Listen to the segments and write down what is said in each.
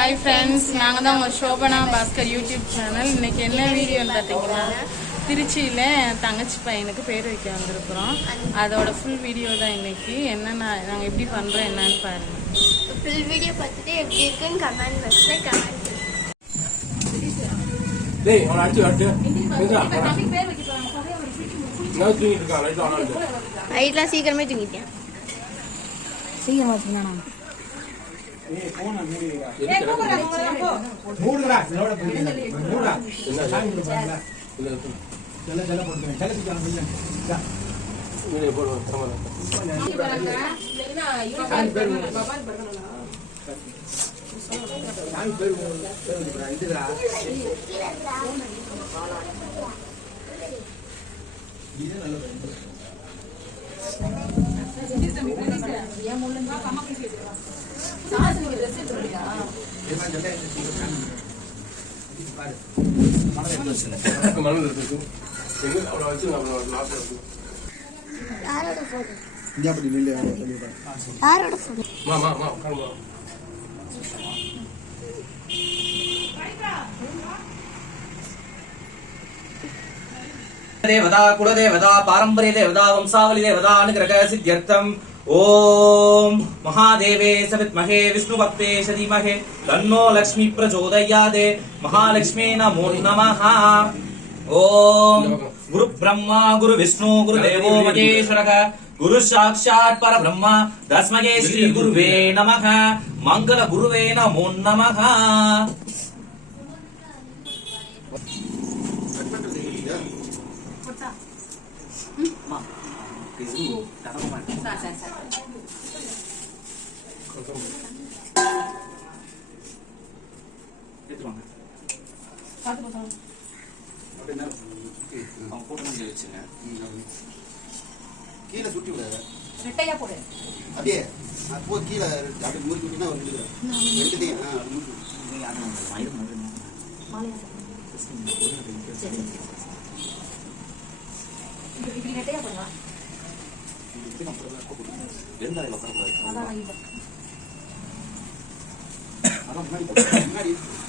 Hi friends, நாங்கள் தான் உங்கள் சோபனா பாஸ்கர் யூடியூப் சேனல். இன்றைக்கி என்ன வீடியோன்னு பார்த்தீங்கன்னா, திருச்சியில் என் தங்கச்சி பையனுக்கு பேர் வைக்க வந்திருக்கிறோம். அதோட ஃபுல் வீடியோ தான் இன்றைக்கி. என்னென்ன நாங்கள் எப்படி பண்ணுறோம் என்னன்னு பாருங்கள். ஃபுல் வீடியோ பார்த்துட்டு எப்படி இருக்குன்னு கமெண்ட் பாக்ஸில் கமெண்ட் நைட்லாம் சீக்கிரமே தூங்கிட்டேன். சீக்கிரமா தூங்கினா देवता कुलदेवता पारंपरिक देवता वंशावली देवता अनुग्रह सिद्ध्यर्थम ओम महादेवे सविद्महे विष्णुभक्ते धीमहि तन्नो लक्ष्मी प्रचोदयात् महालक्ष्मी नमो नमः। ओम गुरु ब्रह्मा गुरु विष्णु गुरु देवो महेश्वरः गुरु साक्षात् परब्रह्म तस्मै श्री गुरुवे नमः। मंगल गुरुवे नमो नमः। கீழே சுட்டி விட ரெட்டையா போடு அப்படியே அப்போ கீழே அப்படி முறுக்கி விட்டுனா ஒரு ரெண்டுதையும்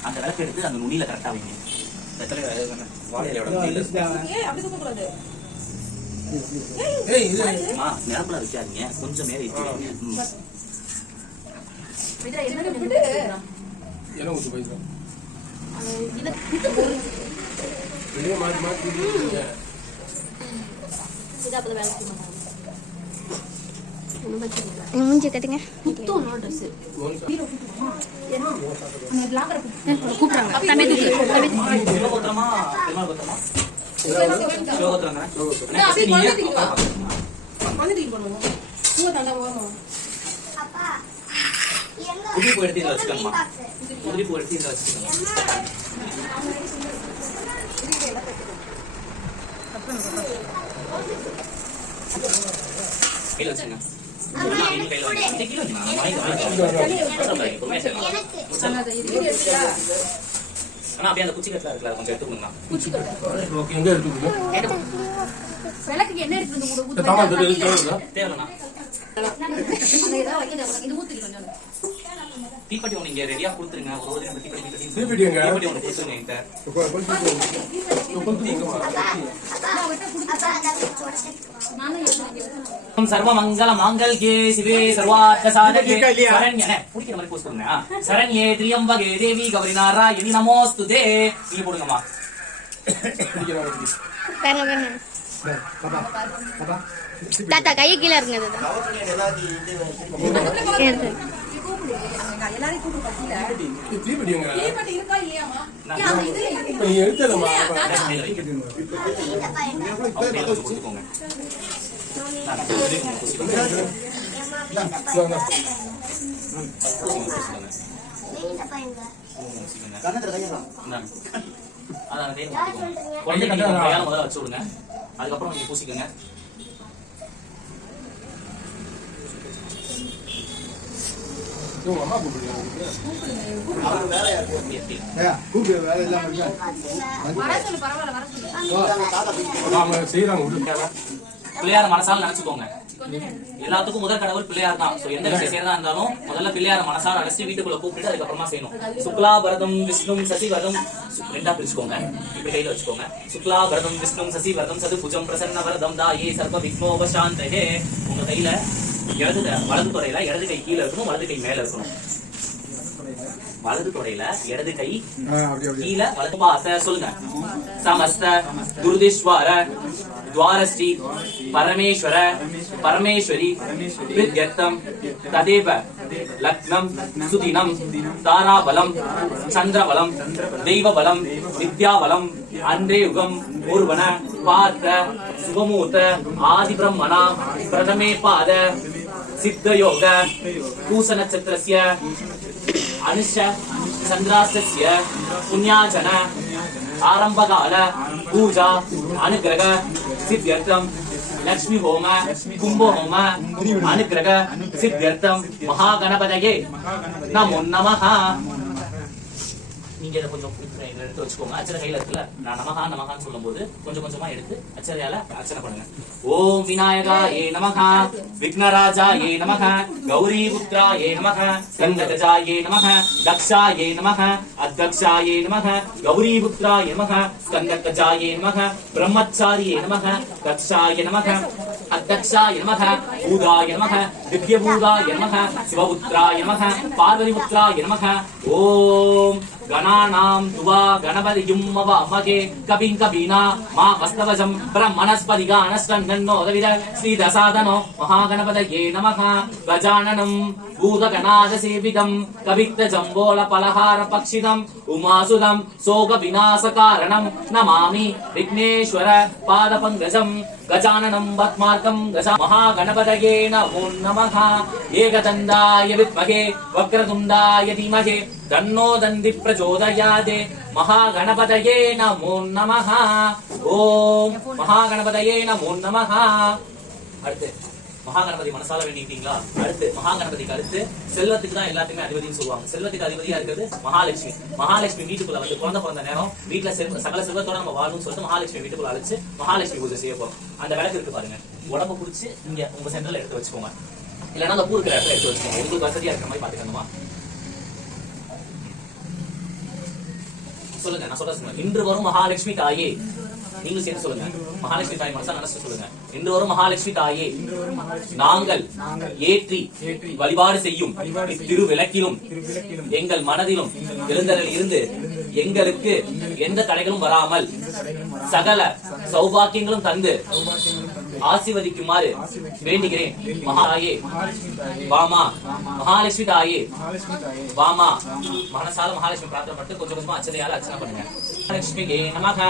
அந்த விளக்கு எடுத்து அந்த நுனியில கரெக்டா வைங்க. நிரப்பல வச்சாதீங்க, கொஞ்சம் மேல மூஞ்சி கட்டுங்க. அப்படியே அந்த குச்சி கட்டல இருக்குல்ல, கொஞ்சம் எடுத்துக்கோங்க. தீப்பெட்டி ஒண்ணு இங்க ரெடியா கொடுத்துருங்க. ஒரு தீப்பெட்டி ஒண்ணு கொடுத்துருங்க என்கிட்ட. सर्वमंगल मांगल्ये शिवे सर्वार्थ साधके शरण्ये पुடிக்கிற மாதிரி போஸ் பண்ணுங்க. शरण्ये त्र्यंबके देवी गौरी नारायणी नमोस्तुते. இங்க போடுங்கம்மா. தாத்தா கையை கீழே இருங்க. வச்சு விடுங்க. அதுக்கப்புறம் நீங்க பூசிக்கங்க. பிள்ளையார மனசால நினைச்சுக்கோங்க. எல்லாத்துக்கும் முதல் கடவுள் பிள்ளையார் தான். சோ எந்த விஷயம் செய்யறதா இருந்தாலும் முதல்ல பிள்ளையார் மனசார அழைச்சி வீட்டுக்குள்ள கூப்பிட்டு அதுக்கப்புறமா செய்யணும். சுக்லா பரதம் விஷ்ணு சசி வரதம், ரெண்டா பிரிச்சுக்கோங்க, இப்படி கையில வச்சுக்கோங்க. சுக்லா பரதம் விஷ்ணு சசி வரதம் சது புஜம் பிரசன்ன வரதம் தாயே சர்வ விக்னோபசாந்தஹே. உங்க கையில வலது துறையில இடது கை கீழே இருக்கணும், வலது கை மேல இருக்கணும். வலது துறையில இடது கை கீழே வலது பாச சொல்லுங்க. சமஸ்த குருதீஸ்வர துவாரஸ்ரீ பரமேஸ்வர பரமேஸ்வரி வித்யர்த்தம் ததேவ லக்னம் சுதினம் தாராபலம் சந்திரபலம் தெய்வபலம் வித்யாபலம் அன்றே யுகம் பூர்வன பாத்த சுகமூர்த்த ஆதி பிரம்மணா பிரதமே பாத சித்தயோக பூச நட்சத்திரஸ்ய அனுஷ சந்திராஸ்ய புண்ணியாஜன ஆரம்பகால பூஜா அனுகிரக சித்தியர்த்தம் லக்ஷ்மி ஹோம கும்ப ஹோம அனுகிரக சித்தியர்த்தம் மகாகணபதயே நமோ நமஹ. நீங்க இதை கொஞ்சம் எடுத்து வச்சுக்கோங்க. அச்சனை கையில இருக்குல்ல, நான் நமகா நமகான்னு சொல்லும் போது கொஞ்சம் கொஞ்சமா எடுத்து அச்சரையால அர்ச்சனை பண்ணுங்க. ஓம் விநாயகா ஏ நமஹ, விக்னராஜா ஏ நமஹ, கௌரி புத்ரா ஏ நமஹ, ஸ்கந்தகஜா ஏ நமஹ, தக்ஷா ஏ நமஹ, அத்தக்ஷா ஏ நமஹ, கௌரி புத்ரா ஏ நமஹ, ஸ்கந்தகஜா ஏ நமஹ, பிரம்மச்சாரி ஏ நமஹ, தக்ஷாய நமஹ, அத்தக்ஷாய நமஹ, பூதாய நமஹ, திவ்யபூதாய நமஹ, சிவபுத்ராய நமஹ, பார்வதிபுத்ராய நமஹ. ஓம் गणानां तुवा गणपतियुं मवामहे कविं कवीना मा वस्तवजं ब्रह्मणस्पतिगानश्रन्नोदविद श्रीदसादनो महागणपतये नमः. गजाननं भूतगणादसेवितं कवित्तजम्बोलपलहारपक्षितम् उमासुतं शोकविनाशकारणं नमामि विघ्नेश्वर पादपङ्कजं. गजाननं पद्मार्कं गजा महागणपतये नमो नमः. एकदन्ताय विद्महे वक्रतुण्डाय धीमहि तन्नो दन्ति प्रचोदयात्. महागणपतये नमो नमः. ओम महागणपतये नमो नमः. அடுத்து மகாகணபதி மனசால வேண்டிட்டீங்களா? அடுத்து மகாகணபதிக்கு அடுத்து செல்வத்துக்கு தான் எல்லாத்துக்குமே அதிபதினு சொல்லுவாங்க. செல்வத்துக்கு அதிபதியா இருக்கிறது மகாலட்சுமி. மகாலட்சுமி வீட்டுக்குள்ள வந்து குழந்தை பிறந்த நேரம் வீட்டுல சகல செல்வத்தோட நம்ம வாழணும்னு சொல்லிட்டு மகாலட்சுமி வீட்டுக்குள்ள அழைச்சு மகாலட்சுமி பூஜை செய்ய போறோம். அந்த விளக்கு இருக்கு பாருங்க, உடம்பு புடிச்சு இங்க உங்க சென்டர்ல எடுத்து வச்சுக்கோங்க, இல்லைன்னா அந்த பூ இருக்கிற இடத்துல எடுத்து வச்சுக்கோங்க. உங்களுக்கு வசதியா இருக்கிற மாதிரி பாத்துக்கணுமா? சொல்லுங்க, நான் சொல்றேன். இன்று வரும் மகாலட்சுமி தாயே, நீங்களும் சேர்ந்து சொல்லுங்க. மகாலட்சுமி தாய் மனசா நினைச்சு சொல்லுங்க. இன்று வரும் மகாலட்சுமி தாயே, நாங்கள் ஏற்றி வழிபாடு செய்யும் திரு விளக்கிலும் எங்கள் மனதிலும் எழுந்தரில் இருந்து எங்களுக்கு எந்த தடைகளும் வராமல் சகல சௌபாக்கியங்களும் தந்து ஆசீர்வதிக்குமாறு வேண்டுகிறேன். மகாயே வாமா, மகாலட்சுமி தாயே வாமா. மனசால மகாலட்சுமி பிரார்த்தனை பண்ணிட்டு கொஞ்சம் கொஞ்சமா அச்சனையால அர்ச்சனை பண்ணுங்க. மகாலட்சுமியே நமக,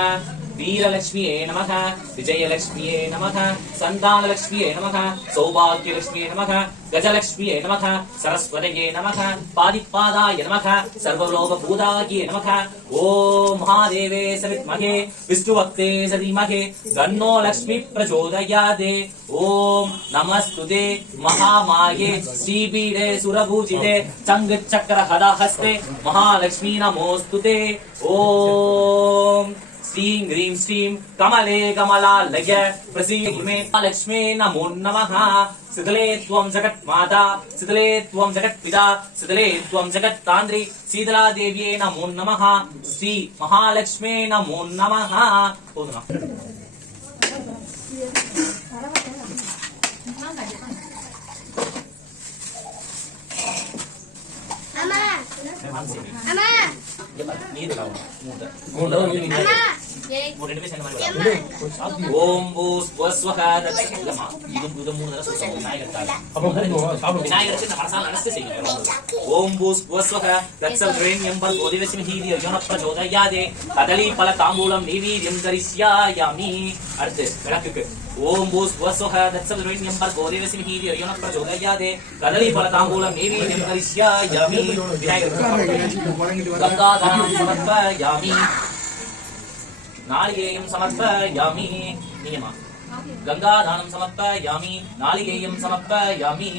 வீரலட்சுமியே நமக, விஜயலட்சுமியே நமக, சந்தானலட்சுமியே நமக, சௌபாகியலட்சுமியே நமக, கஜலட்சுமியே நமக, சரஸ்வதியே நமக, பாதிப்பாதாய நமக, சர்வலோகபூதாகியே நமக. ஓம் மகாதேவே சவித்மகே விஷ்ணுவக்தே சதீமகே தன்னோ லக்ஷ்மி பிரச்சோதயாத். ஓம் நமஸ்துதே மகாமாயே ஸ்ரீபீடே சுரபூஜிதே சங்கு சக்கர ஹதாஹஸ்தே மகாலட்சுமி நமோஸ்துதே. ஓம் ஸ்ரீம் ह्रीं श्रीं कमले कमलालय प्रसीद मे लक्ष्मी नमो नमः. सिदले त्वं जगन्माता, सिदले त्वं जगत्पिता, सिदले त्वं जगत्तान्त्री शीतला देव्ये नमो नमः. श्री महालक्ष्मी नमो नमः. ஓம் பூஸ் ஸ்வஹ தத்சமா. இது மூணு தடவை சொல்லுங்க விநாயகருக்கு மனசால நினைச்சு செய்யுங்க. ஓம் பூஸ் ஸ்வஹ தத்சவ்ரேண்யம் பர்கோதிவஸ்மி யோன பிரச்சோதயாதே கதலி பல தாம்பூலம் நிவேத்யம் கரிஷ்யாமி. அடுத்து விளக்குக்கு ஓம் பூஸ் ஸ்வஹ தத்சவ்ரேண்யம் பர்கோதிவஸ்மி யோன பிரச்சோதயாதே கதலி பல தாம்பூலம் நிவேத்யம் கரிஷ்யாமி. விநாயகருக்கு கங்காதானம் சமர்ப்பயாமி, நாளிகேயம் சமர்ப்பயாமி. நீங்கம்மா கங்காதானம் சமர்ப்பயாமி, நாளிகேயம் சமர்ப்பயாமி.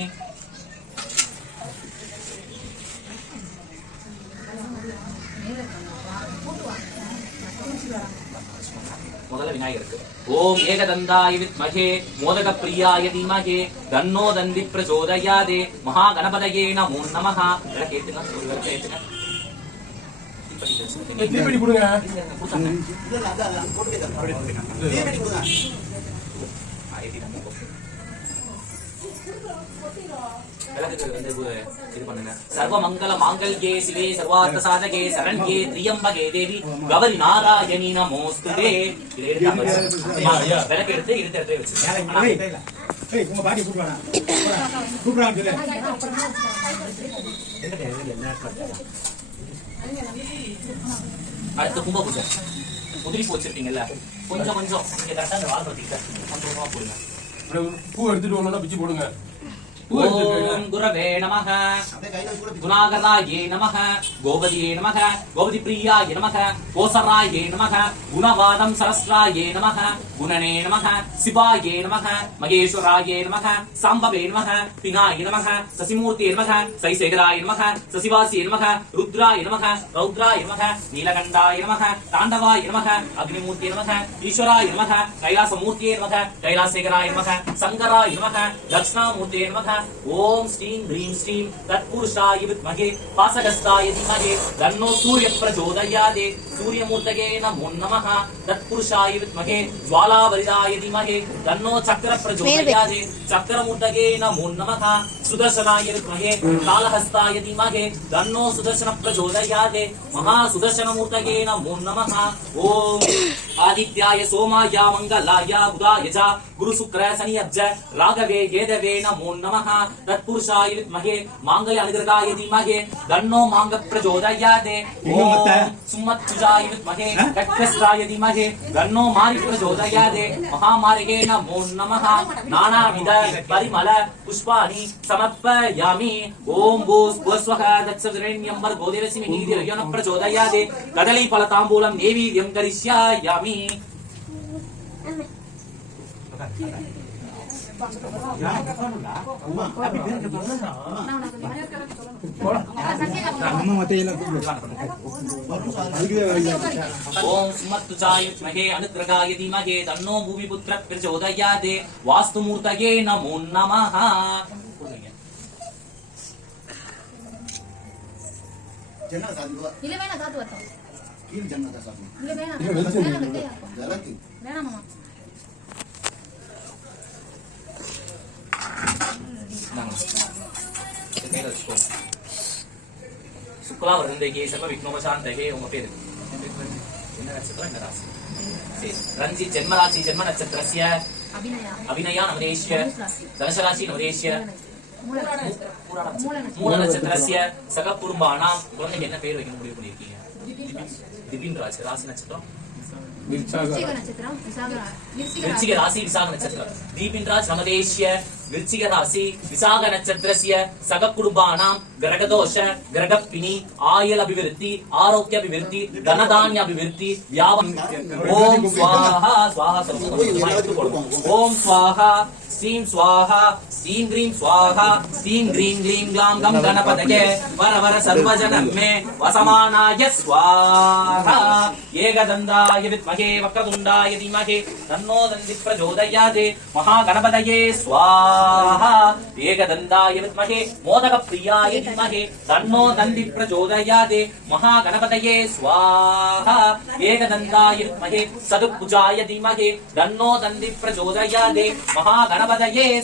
முதல்ல விநாயகருக்கு. ஓம் ஏகதந்தாய வித்மஹே மோதக பிரியாய தீமஹே தன்னோ தந்தி பிரச்சோதயாதே மகா கணபதயே நமோ நமஹ. கேட்டுங்க ஒரு விளக்கு ஏத்துங்க. தீபெட்டி கொடுங்க. இது பண்ணுங்க. சர்வ மங்கள மாங்கல்யே சிவே சர்வார்த்த சாதகே சரண்யே திரியம்பகே தேவி கௌரி நாராயணி நமோஸ்துதே. விளக்கு எடுத்து இருந்த இடத்துல வச்சுருங்க. உங்க பாட்டி கூப்பிடுவாங்க. கூப்பிடுறாங்க. அடுத்து கும்ப பூஜை. உதிரி பூ வச்சிருக்கீங்கல்ல, கொஞ்சம் கொஞ்சம் கரெக்டா அந்த வால் பத்திக்கிட்ட கொஞ்சமா போடுங்க. பூ எடுத்துட்டு வரணும்னா பிச்சு போடுங்க. ஓம் குரவே நமஹ குணாகராயே நமஹ கோபதியே நமஹ கோபதி பிரியாய நமஹ கோசராயே நமஹ குணவாதம் சரஸ்ராயே நமஹ குணனே நமஹ சிவாயே நமஹ மகேஸ்வராயே நமஹ சாம்பவே நமஹ பினாய நமஹ சசிமூர்த்தியே நமஹ சைசேகராய நமஹ சசிவாசியே நமஹ ருத்ராய நமஹ ரௌத்ராய நமஹ நீலகண்டாய நமஹ தாண்டவாய நமஹ அக்னிமூர்த்தியே நமஹ ஈஸ்வராய நமஹ கைலாசமூர்த்தியே நமஹ கைலாசேகராய நமஹ சங்கராய நமஹ தட்சிணாமூர்த்தியே நமஹ ஓம் ஸ்ரீம் ஹ்ரீம் ஸ்ரீம் தத்புருஷாய வித்மஹே பாசகஸ்தாய தீமஹே தன்னோ சூரிய பிரச்சோதயாதே சூரியமூர்த்தகே நமோ நமஹ தத்புருஷாய வித்மஹே ஜ்வாலாவரிதாய தீமஹே தன்னோ சக்கர பிரச்சோதயாதே சக்கரமூர்த்தகே நமோ நமஹ சுதர்சனாய வித்மஹே காலஹஸ்தாய தீமஹே தன்னோ சுதர்சன பிரச்சோதயாதே மகா சுதர்சனமூர்த்தகே நமோ நமஹ ஓம் ஆதித்யாய சோமாய மங்களாய புதாய ச குரு சுக்கிர சனி அப்ஜ ராகவே கேதவே நமோ நமஹ தத்புருஷாய வித்மஹே மாங்கல்ய அனுகிரகாய தீமஹே தன்னோ மாங்க பிரச்சோதயாதே ஓம் சுமத்சுஜாய வித்மஹே தத்கஸ்ராய தீமஹே தன்னோ மாரி பிரச்சோதயாதே மகாமாரிகே நமோ நமஹ நானாவித பரிமள புஷ்பாணி சமர்ப்பயாமி ஓம் பூஸ்வஹ தத்சவிரண்யம் வர்கோ தேவஸ்மி நீதிர்யன பிரச்சோதயாதே கதலி பலதாம்பூலம் நைவேத்யம் கரிஷ்யாமி. ஓம் சுமத்துஜாய வித்மஹே அனுக்கிரகாய தீமஹே தன்னோ பூமிபுத்ர பிரச்சோதயாதே வாஸ்துமூர்த்தகே நமோ நமஹ. சுக்லா வருந்தகே சர்வ விக்னோபசாந்தகே. உங்க பேரு என்ன நட்சத்திரம், என்ன ராசி? சரி. ரஞ்சி ஜென்மராசி ஜென்ம நட்சத்திரஸ்ய அபிநயா நவதேஷ்ய தனுஷராசி நவதேஷ்ய மூல நட்சத்திரஸ்ய சக குடும்பானாம். குழந்தைக்கு என்ன பேர் வைக்கணும் முடிவு பண்ணிருக்கீங்க? திபின் ராஜ். ராசி நட்சத்திரம் விருச்சிக ராசி விசாக நட்சத்திரம். தீபின் ராஜ் நவதேஷ்ய விருச்சிக ராசி விசாக நட்சத்திரஸ்ய சக குடும்பானாம் கிரகதோஷ கிரகப்பினி ஆயுள் அபிவிருத்தி ஆரோக்கிய அபிவிருத்தி தனதானிய அபிவிருத்தி வியாபாரம். ஓம் ஸ்வாஹா ஸ்வாஹா. ஓம் ஸ்வாஹா ஸ்ரீம் ஸ்வாஹா ஸ்ரீம் க்ரீம் ஸ்வாஹா ஸ்ரீம் க்ரீம் க்ரீம் க்லாம் கம் கணபதயே வர வர சர்வஜனம் மே வசமானாய ஸ்வாஹா. ஏகதந்தாய வித்மஹே வக்ரதுண்டாய தீமஹே தன்னோ தந்தி பிரச்சோதயாதே மகா கணபதயே ஸ்வாஹா. ஏகதந்தாய வித்மஹே மோதக பிரியாய தீமஹே தன்னோ தந்தி பிரச்சோதயாதே மகா கணபதயே ஸ்வாஹா. ஏகதந்தாய வித்மஹே சதுபுஜாய தீமஹே தன்னோ தந்தி பிரச்சோதயாதே மகா கணபதயே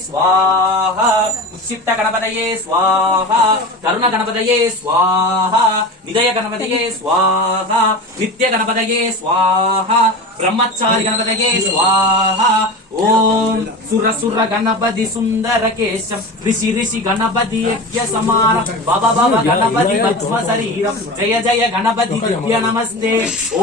ஸ்வாஹா. உச்சித்த கணபதயே ஸ்வாஹா. கருண கணபதயே ஸ்வாஹா. நிதய கணபதயே ஸ்வாஹா. நித்ய கணபதயே ஸ்வாஹா. பிரம்மச்சாரி கணபதயே ஸ்வாஹா. ஓம் சுர சுர கணபதி சுந்தர கேசம் ரிஷி ரிஷி கணபதி யஜ்ய சமாரம் பவ பவ கணபதி பத்ம சரீரம் ஜய ஜய கணபதி திவ்ய நமஸ்தே.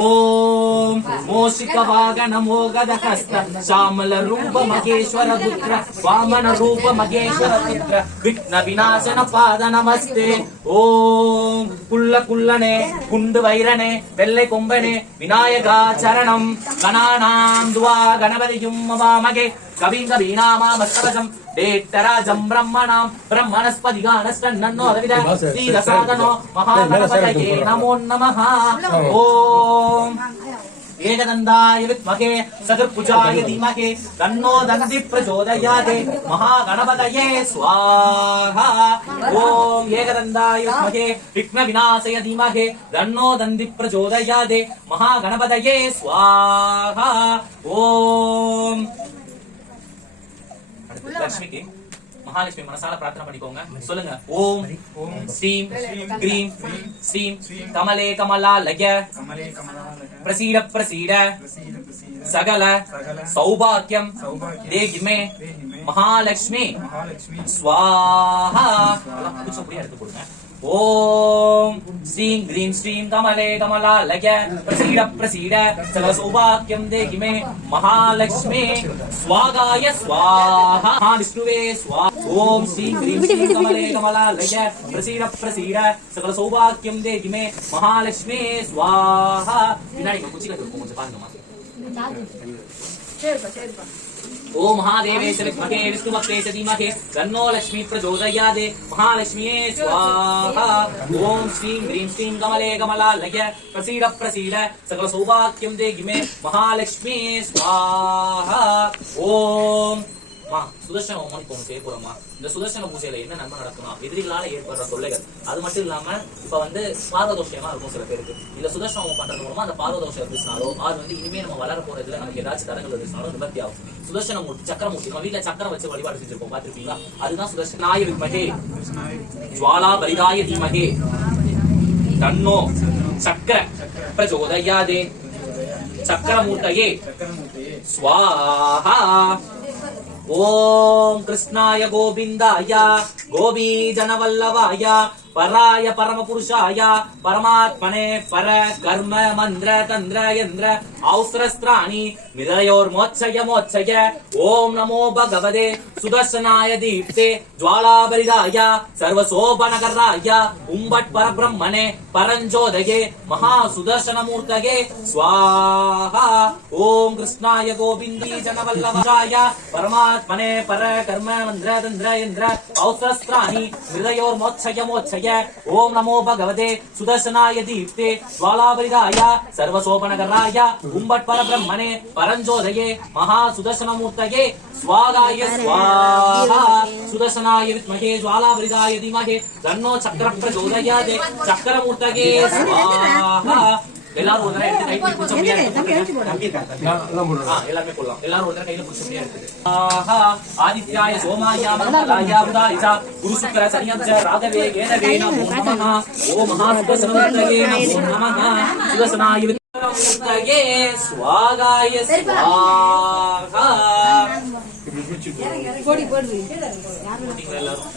ஓம் மோஷிக வாகன மோகத ஹஸ்த ஷாமல ரூப மகேஸ்வர புத்திர வாமன ரூப மகேஸ்வர புத்திர விக்ன விநாசன பாத நமஸ்தே. ஓம் குள்ள குள்ளனே குண்டு வைரனே வெள்ளை கொம்பனே விநாயகா சரணம். கணானாம் துவா கணபதியும் மகே கவிங்க வீணாமாமஸ்தவஜம் தேட்டராஜம் பிரம்மணாம் பிரம்மணஸ்பதிகானஸ்கன்னோ அதவித ஸ்ரீரசாதனோ மகாகணபதயே நமோ நமஹ. ஓம் ஏகதந்தாய வித்மகே சதுர்புஜாய தீமகே தன்னோ தந்தி பிரச்சோதயாத் மகாகணபதயே ஸ்வாஹா ஓம் ஏகதந்தாய வித்மகே விக்ன விநாசய தீமகே தன்னோ தந்தி பிரச்சோதயாத் மகாகணபதயே ஸ்வாஹா ஓம் லட்சுமிக்கு மகாலட்சுமி மனசால பிரார்த்தனை பண்ணிக்கோங்க. சொல்லுங்க. ஓம் ஸ்ரீம் கிரீம் ஸ்ரீம் கமலே கமலாலய பிரசீட பிரசீட சகல சௌபாக்கியம் தேகிமே மகாலட்சுமி ஸ்வாஹா. அப்படியே எடுத்து கொடுங்க. ஓம் ஸ்ரீம் கிரீம் ஸ்ரீம் கமலே கமலாலய பிரசீட பிரசீட சகல சௌபாக்கியம் தேகிமே மகாலட்சுமி ஸ்வாகாய ஸ்வாஹா விஷ்ணுவே ஸ்வாஹா. ஓம் ஸ்ரீம் கிரீம் ஸ்ரீம் கமலே கமலாலய பிரசீட பிரசீட சகல சௌபாக்கியம் தேகிமே மகாலட்சுமி ஸ்வாஹா. பின்னாடி குச்சி கட்டு கொஞ்சம் பாருங்கம்மா. ओम महादेवेश विद्महे विष्णुभक्तेश धीमहि तन्नो लक्ष्मी प्रचोदयात् महालक्ष्मीये स्वाहा. ओम श्रीं ह्रीं श्रीं कमले कमलालय प्रसीद प्रसीद सकल सौभाग्यं देहि मे महालक्ष्मी स्वाहा. ओम மா சுதர்சன ஹோமம் இப்போ செய்ய போறோமா. இந்த சுதர்சன பூஜையில என்ன நன்மை நடக்குமா, எதிரிகளால ஏற்படுற தொல்லைகள், அது மட்டும் இல்லாம இப்ப பார்வதோஷமா இருக்கும் சில பேருக்கு. இந்த சுதர்சன ஹோமம் பண்றது மூலமா அந்த பார்வதோஷம் இருந்துச்சுனாலோ அது இனிமே நம்ம வளர போறதுல நமக்கு ஏதாச்சும் தடங்கள் இருந்துச்சுனாலும் நிவர்த்தி ஆகும். சுதர்சன மூர்த்தி சக்கரமூர்த்தி நம்ம வீட்டுல சக்கரம் வச்சு வழிபாடு செஞ்சிருப்போம், பாத்திருப்பீங்களா? அதுதான் சுதர்சனாய வித்மகே ஜ்வாலா பலிதாய தீமகே தன்னோ சக்கர பிரச்சோதயாத் சக்கரமூர்த்தயே ஸ்வாஹா. ஓம் கிருஷ்ணாய கோவிந்தாய கோபி ஜனவல்லவாய பராய பரமபுருஷாய பரமாத்மனே பர கர்ம மந்திர தந்திர யந்திர ஔஸ்ரஸ்திராணி மிதயோர் மோட்சய மோட்சய. ஓம் நமோ பகவதே சுதர்சனாய தீப்தே ஜ்வாலாபரிதாய சர்வசோபனகராய உம்பட் பரபிரம்மணே பரஞ்சோதயே மகா சுதர்சனமூர்த்தகே ஸ்வாஹா. ஓம் கிருஷ்ணாய கோவிந்தி ஜனவல்லவாய பரமாத்மனே பர கர்ம மந்திர தந்திர யந்திர ஔஸ்ரஸ்திராணி மிதயோர் மோட்சய மோட்சய. ஓம் நமோ பகவதே சுதர்சனாய தீப்தே ஜ்வாலாபரிதாய சர்வசோபனகராய உம்பட் பரபிரம்மணே பரஞ்சோதயே மகா சுதர்சனமூர்த்தகே ஸ்வாகாய ஸ்வாஹா. சுதர்சனாய வித்மகே ஜ்வாலாபரிதாய தீமகே தன்னோ சக்கர பிரச்சோதயாத் சக்கரமூர்த்தகே ஸ்வாஹா. எல்லாரும் ஒரு தடவை எடுத்து கை பிடிச்ச முடியாது. எல்லாருமே போடலாம். எல்லாரும் ஒரு தடவை கையில பிடிச்ச முடியாது. ஆதித்யாய சோமாய மங்களாய புதாய குரு சுக்கிர சனியப்ஜ ராகவே கேதவே நமோ நமः. ஓம் மகா சுதர்சனமூர்த்தயே நமோ நமः. சுதர்சனாய வித்மகே ஸ்வாகாய ஸ்வாஹா. போடி போடி எல்லாரும்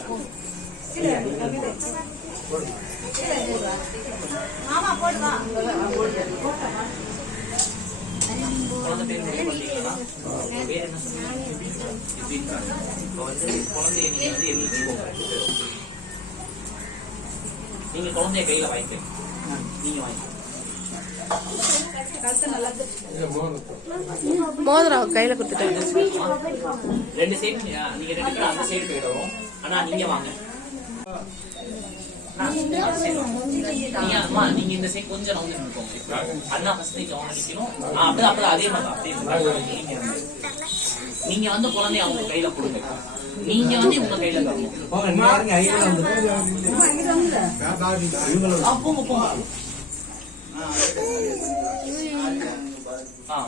மாமா போடுவா. குழந்தை பேர் பேர் என்ன சொன்னீங்க? குழந்தைய நீங்க எழுதிக்கோங்க. நீங்க குழந்தைய கையில வாங்கிக்க. நீங்க வாங்கிக்க. மோதிரம் கையில கொடுத்துட்டாங்க. ரெண்டு சைடு நீங்க ரெண்டு பேரும் அந்த சைடு போயிடுவோம். ஆனா நீங்க வாங்க. நீங்க இந்த சைடு கொஞ்சம் ரவுண்ட் நிற்கோங்க. அண்ணா ஃபர்ஸ்ட் நீங்க அவங்க நிக்கணும். அப்படியே அதே மாதிரி நீங்க குழந்தைய அவங்க கையில கொடுங்க. நீங்க உங்க கையில தரணும்.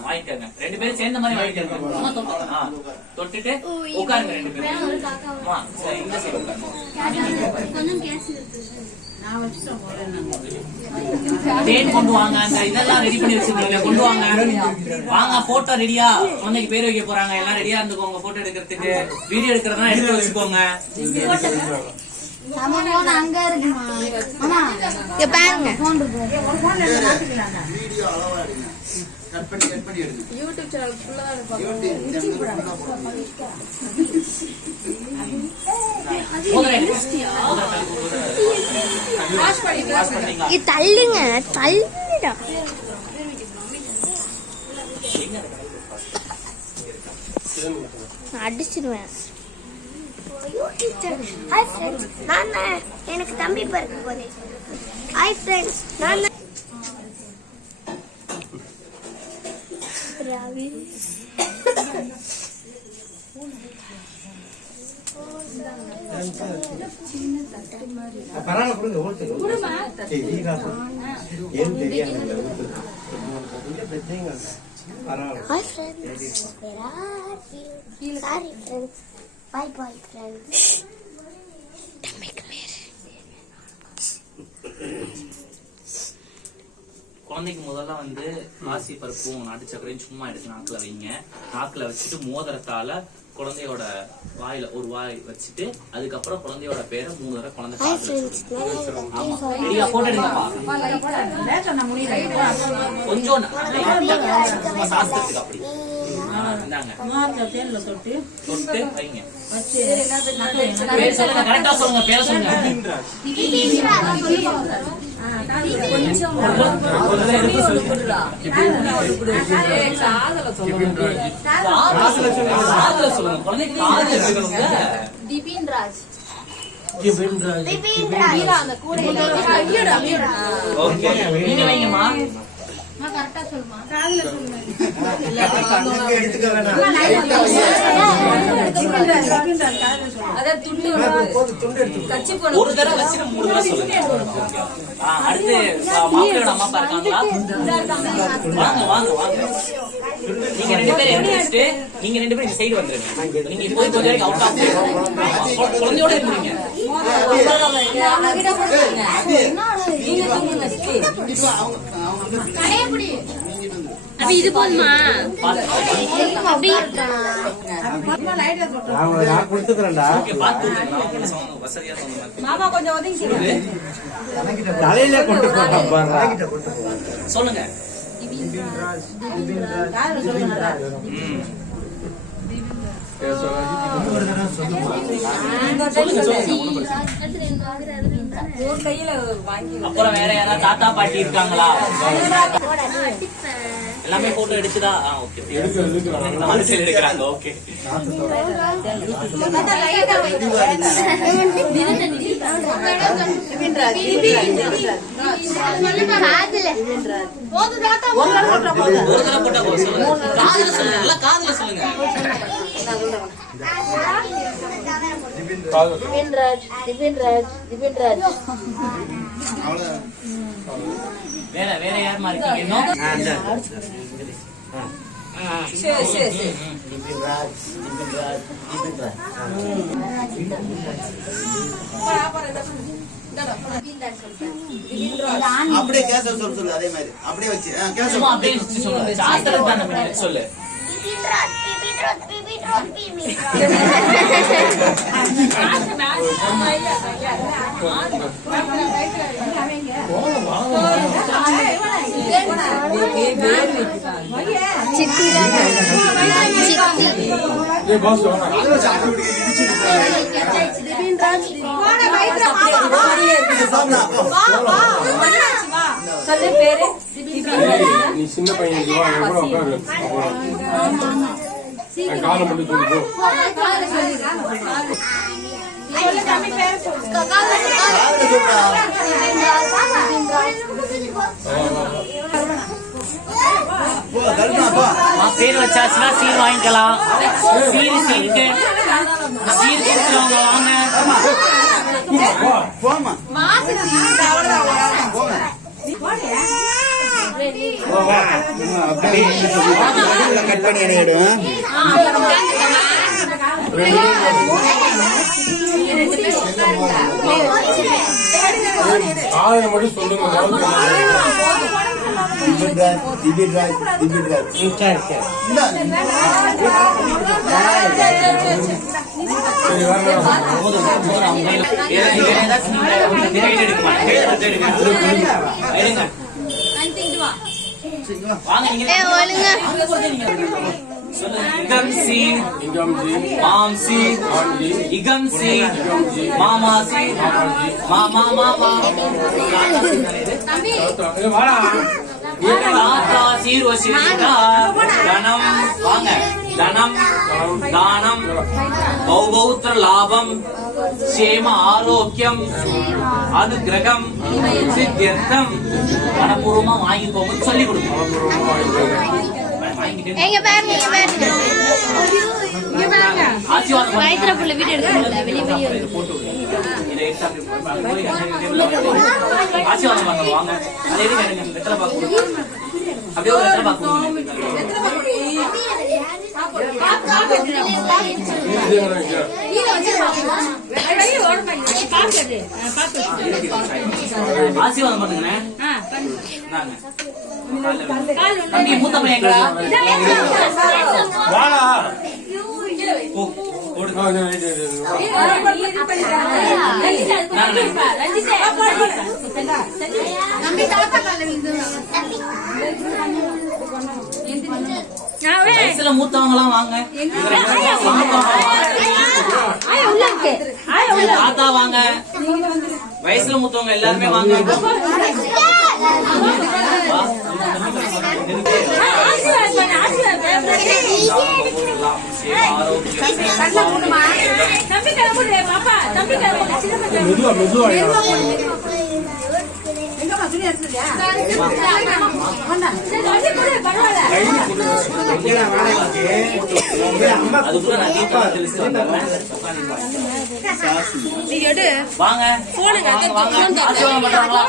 வாங்கிக்கங்க. ரெண்டு பேரும் சேர்ந்த மாதிரி வாங்கிக்கங்க. தொட்டுட்டு உட்காருங்க. ரெண்டு பேரும் இந்த சைடு உட்காருங்க. தேன் கொண்டு வாங்க. இதெல்லாம் ரெடி பண்ணி வச்சிருக்கீங்க, கொண்டு வாங்க. வாங்க. போட்டோ ரெடியா? குழந்தைக்கு பேர் வைக்க போறாங்க. எல்லாம் ரெடியா இருந்துக்கோங்க. போட்டோ எடுக்கிறதுக்கு, வீடியோ எடுக்கிறதா எடுத்து வச்சுக்கோங்க. அங்க இருக்குமா பாருங்க. யூடியூப் சேனல் ஃபுல்லா தள்ளுங்க. தள்ளிடா அடிச்சிருவேன். ஹாய் ஃப்ரெண்ட்ஸ், நான் எனக்கு தம்பி பிறக்க போதே. ஹாய் ஃப்ரெண்ட்ஸ், நான் பரவாயில்ல கொடுங்க ஊத்துங்க ஏன் தெரியாது பிரச்சனைங்க பரவாயில்ல. Hi friends, where are you? Sorry friends, bye bye friends. குழந்தைக்கு முதல்ல வந்து பாசி பருப்பும் நாட்டு சர்க்கரையும் சும்மா எடுத்து நாக்குல வைங்க. நாக்குல வச்சுட்டு மோதிரத்தால குழந்தையோட வாயில ஒரு வாய் வச்சுட்டு அதுக்கப்புறம் குழந்தையோட பேரை 3 தடவை குழந்தை காதுல சொல்லணும். ஆமா ரெடியா போட்டு எடுங்கப்பா. கொஞ்சம் சும்மா சாஸ்திரத்துக்கு அப்படி இந்தாங்க தொட்டு வைங்க. பேர் சொல்லுங்க, கரெக்டா சொல்லுங்க, பேரை சொல்லுங்க. காதுல சொல்லுங்க, குழந்தை காதுல இருக்கணுங்க. ஓகே நீங்க வைங்கம்மா. எடுத்துக்க வேணாம். ஒரு தடவை வச்சுட்டு 3 தடவை சொல்லுங்க. அடுத்து மாப்பிள்ளையோட அம்மா அப்பா இருக்காங்களா? வாங்க வாங்க வாங்க. நீங்க 2 பேரும் எடுத்து வச்சுட்டு நீங்க 2 பேரும் இந்த சைடு வந்துருங்க. நீங்க இப்போ கொஞ்ச நேரம் அவுட் ஆஃப் குழந்தையோட இருக்கீங்க. அப்படி இது போதுமா? நான் கொடுத்துக்கிறேன்டா. ஓகே பாத்து வசதியா சொன்ன மாமா கொஞ்சம் ஒதுங்கி தலையில கொண்டு போறா. சொல்லுங்க. அப்புறம் வேற யாராவது தாத்தா பாட்டி இருக்காங்களா? எல்லாமே போட்டோ எடுக்குதா? ஓகே மனசில் எடுக்கிறாங்க. ஓகே ஒரு தடவை போட்டா போதும். சொல்லுங்க, காதுல சொல்லுங்க, நல்லா காதுல சொல்லுங்க. வேற வேற யாருமா இருக்கீங்க இன்னும்? சரி சரி சரி அப்படியே கேசவ சொல்லு அதே மாதிரி அப்படியே வச்சு சும்மா அப்படியே சொல்லு. சாஸ்திரம் தானே பண்ணி சொல்லு. சொல்லு பேரு. நீ சின்ன பையன் காலை மட்டும் சொல்லி போ. பேர் வச்சாச்சுன்னா சீர் வாங்கிக்கலாம். சீர் சீருக்கு சீர் கொடுக்குறவங்க வாங்க. போமா கட் பண்ணி இடையிடுவேன். காதலை மட்டும் சொல்லுங்க. சரி வாங்க நீங்க इगम सी माम सी इगम सी मामा सी मामा मामा தாத்தா சீர்வசிதா தனம் வாங்க தனம் தானம் பௌபௌத்திர லாபம் சேம ஆரோக்கியம் அனுகிரகம் சித்தியர்த்தம் மனப்பூர்வமா வாங்கி போங்க சொல்லி கொடுங்க. வாங்கி எங்க பாருங்க இங்க பாருங்க இங்க பாருங்க. ஆசீர்வாதம் பண்ணுங்க. வயித்துல புள்ள வீடியோ எடுக்கல வெளிய வெளிய இதை போட்டு விடுங்க. இதை எடுத்து அப்படி ஆசீர்வாதம் வாங்க வாங்க. அதே மாதிரி வெத்தலை பாக்கு அப்படியே ஒரு வெத்தலை பாக்கு ஆசீர்வாதம் பண்ணுங்கண்ணே. இந்தாங்க. தம்பி மூத்த பையன் எங்கடா? வாடா போ, போடு. வயசுல மூத்தவங்க எல்லாம் வாங்க. தாத்தா வாங்க. வயசுல மூத்தவங்க எல்லாருமே வாங்க. மெதுவா மெதுவா அதுக்குள்ள நான் தீபா தெளிச்சு வந்துடுறேன். வாங்க வாங்க வாங்க. ஆசீர்வாதம் பண்றாங்களா?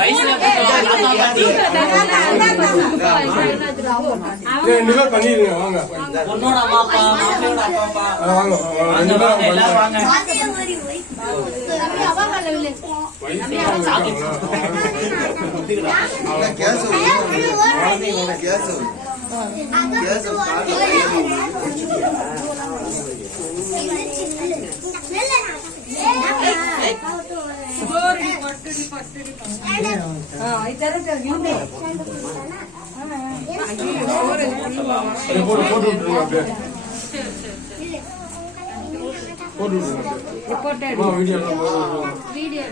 வயசுல மூத்தவங்க தாத்தா பாட்டி ரெண்டு பேர் பண்ணிருங்க வாங்க பொண்ணோட அம்மா அப்பா மாப்பிள்ளையோட அப்பா அப்பா வாங்க ரெண்டு வாங்க பேரும் எல்லாரும் வாங்க. போட்டு போட்டு விட்டுருங்க அப்படியே போட்டு விட்டுருங்க அப்படியே வீடியோ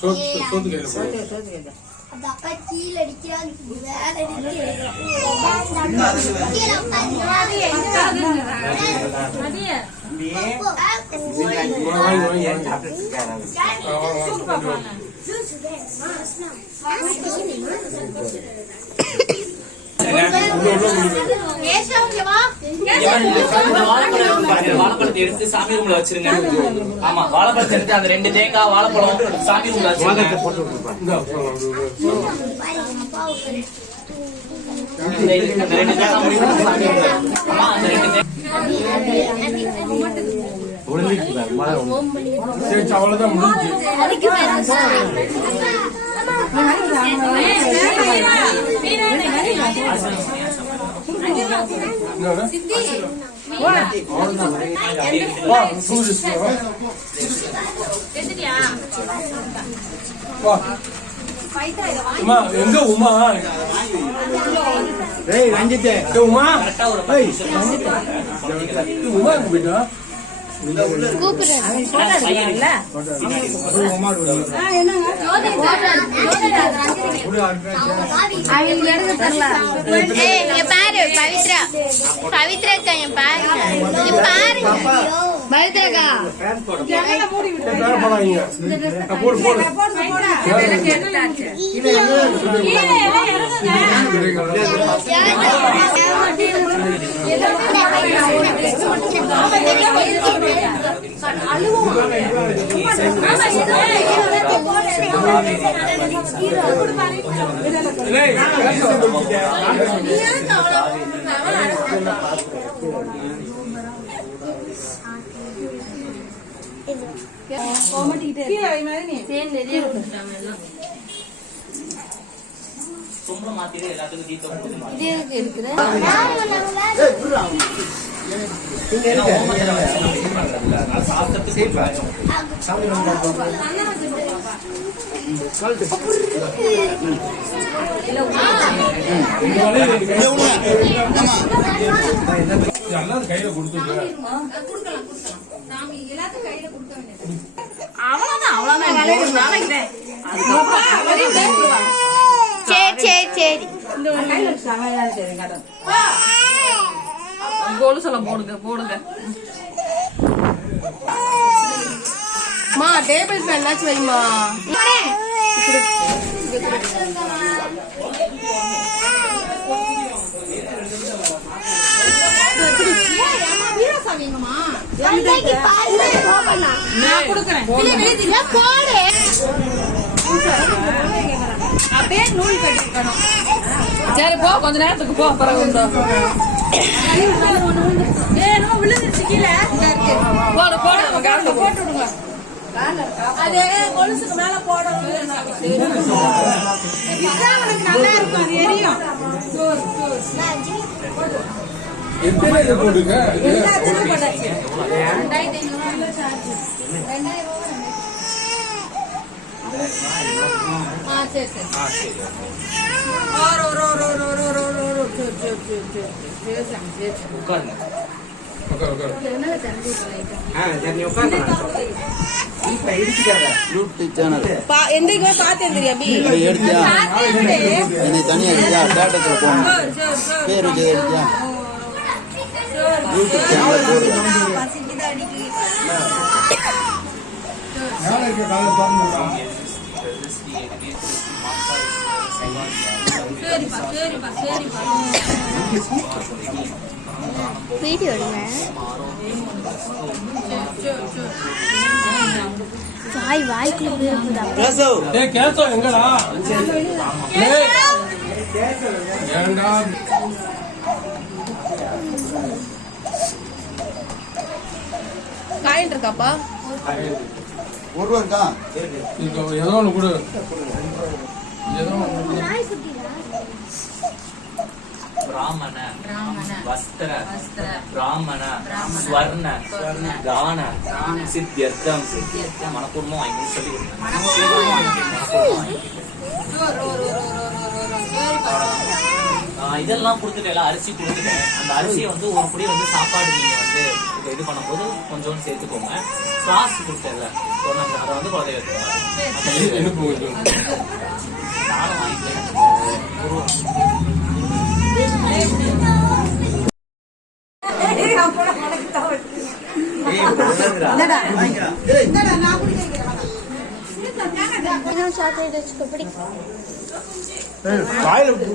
சோத்து கையில போடு அந்த அப்பா கீழே அடிக்கிறாங்க வேற வாழைப்பழத்தை எடுத்து சாமி ரூம்ல வச்சிருங்க. ஆமா வாழைப்பழத்தை எடுத்து அந்த 2 தேங்காய் வாழைப்பழம் சாமி ரூம்ல வச்சிருங்க. அந்த 2 தேங்காய் முடியும் சாமி ரூம்ல. ஆமா அந்த 2 சரி அவ்வளவுதான் முடிஞ்சு உமா எங்க உமா ரஞ்சித் உமா கரெக்டா ஒரு உமா எங்க போயிட்டா பாரு பவித்ரா பவித்ராக்கா என் பாருங்க என் பாருங்க பவித்ராக்கா வேற போடாதீங்க போடு போடு சொம்பளம் மாத்திட்டு எல்லாத்துக்கும் தீர்த்தம் கொடுத்துருவாங்க. எல்லாம் கையில கொடுத்துட்டு சரி கோலு சொல்ல போடுங்க போடுங்க. மா டேபிள் ஃபேன் என்னாச்சு வைமா. இன்னைக்கு பாருங்க சோபனா நான் கொடுக்குறேன் போடு அப்படியே நூல் கட்டிக்கணும். சரி போ, கொஞ்ச நேரத்துக்கு போ, அப்புறம் வேணும் விழுந்துருச்சு கீழே. போடு போடு, நம்ம காலில் போட்டு விடுங்க. அது கொலுசுக்கு மேல போடணும். இதுதான் உனக்கு நல்லா இருக்கும், அது எரியும். எத்தனை இது போடுங்க எல்லாத்துக்கும் போட்டாச்சு. சரி சரி. உட்காருங்க. உட்காரு உட்காரு சரி நீ உட்காந்து இப்ப இடிச்சுக்காத யூடியூப் சேனல் எந்திரிக்கவே பார்த்தேன் தெரியும் அபி. இதை எடுத்தியா என்னை தனியாக எடுத்தியா டேட்டத்தில் போகணும் பேர் வச்சு எடுத்தியா யூடியூப் சேனலில் போடு வீடியோ எடுங்க வாய்க்குள்ள ஏய் கேசோ எங்கடா ஏய் ஏண்டா காயின் இருக்காப்பா? ஒரு ரூபா இருக்கா இங்க ஏதோ ஒன்று கொடு ஏதோ ஒன்று பிராமண வஸ்திர பிராமண ஸ்வர்ண தான சித்தியர்த்தம் மனப்பூர்வம் வாங்கிக்கணும்னு சொல்லி இதெல்லாம் கொடுத்துட்டேன், அரிசி கொடுத்துட்டேன். அந்த அரிசியை வந்து ஒரு புடி வந்து சாப்பாடு நீங்க வந்து இது பண்ணும்போது கொஞ்சோண்டு சேர்த்துக்கோங்க. காசு கொடுத்தேன்ல அதை வந்து குழந்தைங்க எனக்கு கொஞ்சம் நானும் வாங்கிட்டேன். இன்னும் சாக்லேட் வச்சுக்கோ பிடிக்கும் வாயில விட்டு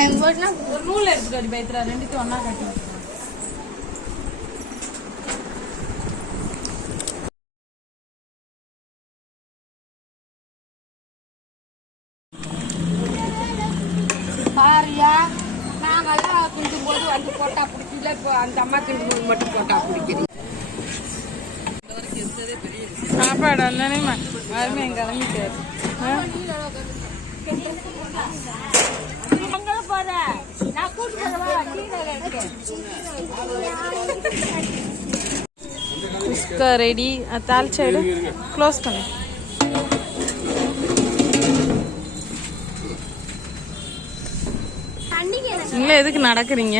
எனக்கு போட்டுனா ஒரு நூல் எடுத்துட்டு அடி பயத்துறா, ரெண்டுத்தையும் ஒன்னா கட்டி. பாரியா நாங்கெல்லாம் கிண்டும் போது வந்து போட்டா பிடிக்கல. இப்போ அந்த அம்மா கிண்டும் போது மட்டும் போட்டா பிடிக்கிறீங்க. சாப்பாடு அண்ணனே யாருமே எங்க கிளம்பிட்டாரு. நான் கூட்டு குஸ்கா ரெடி. தால் சைடு க்ளோஸ் பண்ணு. நீங்களே எதுக்கு நடக்கிறீங்க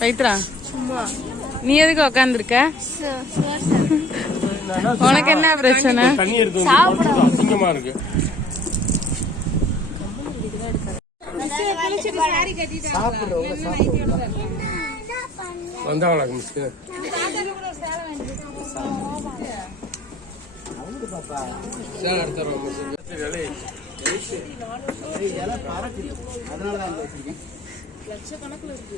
பைத்ரா? நீ எதுக்கு உக்காந்துருக்க? உனக்கு என்ன பிரச்சனை? தண்ணி எடுத்து அசிங்கமா இருக்கு. வந்தாங்களா மிஸ்க்கு? Sir எடுத்துறோம் miss. அதனால தான் வச்சிருக்கேன் லட்சக்கணக்கில் இருக்கு.